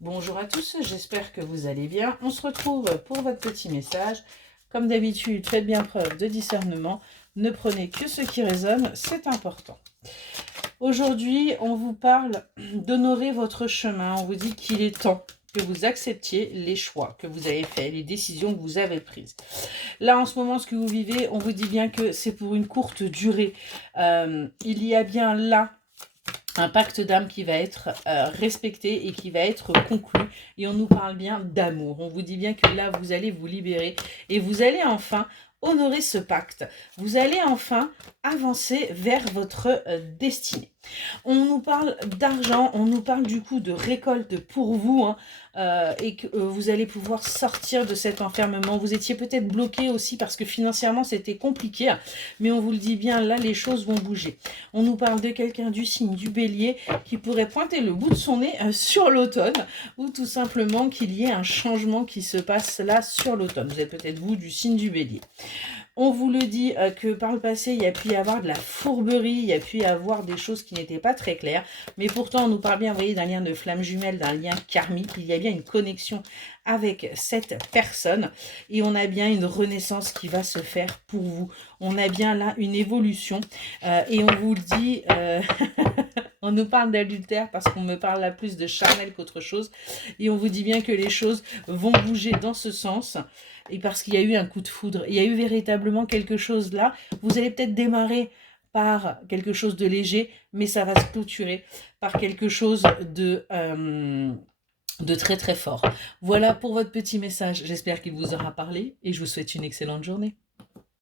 Bonjour à tous, j'espère que vous allez bien. On se retrouve pour votre petit message. Comme d'habitude, faites bien preuve de discernement. Ne prenez que ce qui résonne, c'est important. Aujourd'hui, on vous parle d'honorer votre chemin. On vous dit qu'il est temps que vous acceptiez les choix que vous avez faits, les décisions que vous avez prises. Là, en ce moment, ce que vous vivez, on vous dit bien que c'est pour une courte durée. Il y a bien là un pacte d'âme qui va être respecté et qui va être conclu. Et on nous parle bien d'amour. On vous dit bien que là, vous allez vous libérer et vous allez enfin honorer ce pacte. Vous allez enfin avancer vers votre destinée. On nous parle d'argent, on nous parle du coup de récolte pour vous, hein, et que vous allez pouvoir sortir de cet enfermement. Vous étiez peut-être bloqué aussi parce que financièrement c'était compliqué, mais on vous le dit bien, là les choses vont bouger. On nous parle de quelqu'un du signe du Bélier qui pourrait pointer le bout de son nez sur l'automne, ou tout simplement qu'il y ait un changement qui se passe là sur l'automne. Vous êtes peut-être vous du signe du Bélier. On vous le dit que par le passé, il y a pu y avoir de la fourberie, il y a pu y avoir des choses qui n'étaient pas très claires. Mais pourtant, on nous parle bien, vous voyez, d'un lien de flamme jumelle, d'un lien karmique. Il y a bien une connexion avec cette personne. Et on a bien une renaissance qui va se faire pour vous. On a bien là une évolution. Et on vous le dit... On nous parle d'adultère parce qu'on me parle là plus de charnel qu'autre chose. Et on vous dit bien que les choses vont bouger dans ce sens. Et parce qu'il y a eu un coup de foudre. Il y a eu véritablement quelque chose là. Vous allez peut-être démarrer par quelque chose de léger, mais ça va se clôturer par quelque chose de très très fort. Voilà pour votre petit message. J'espère qu'il vous aura parlé et je vous souhaite une excellente journée.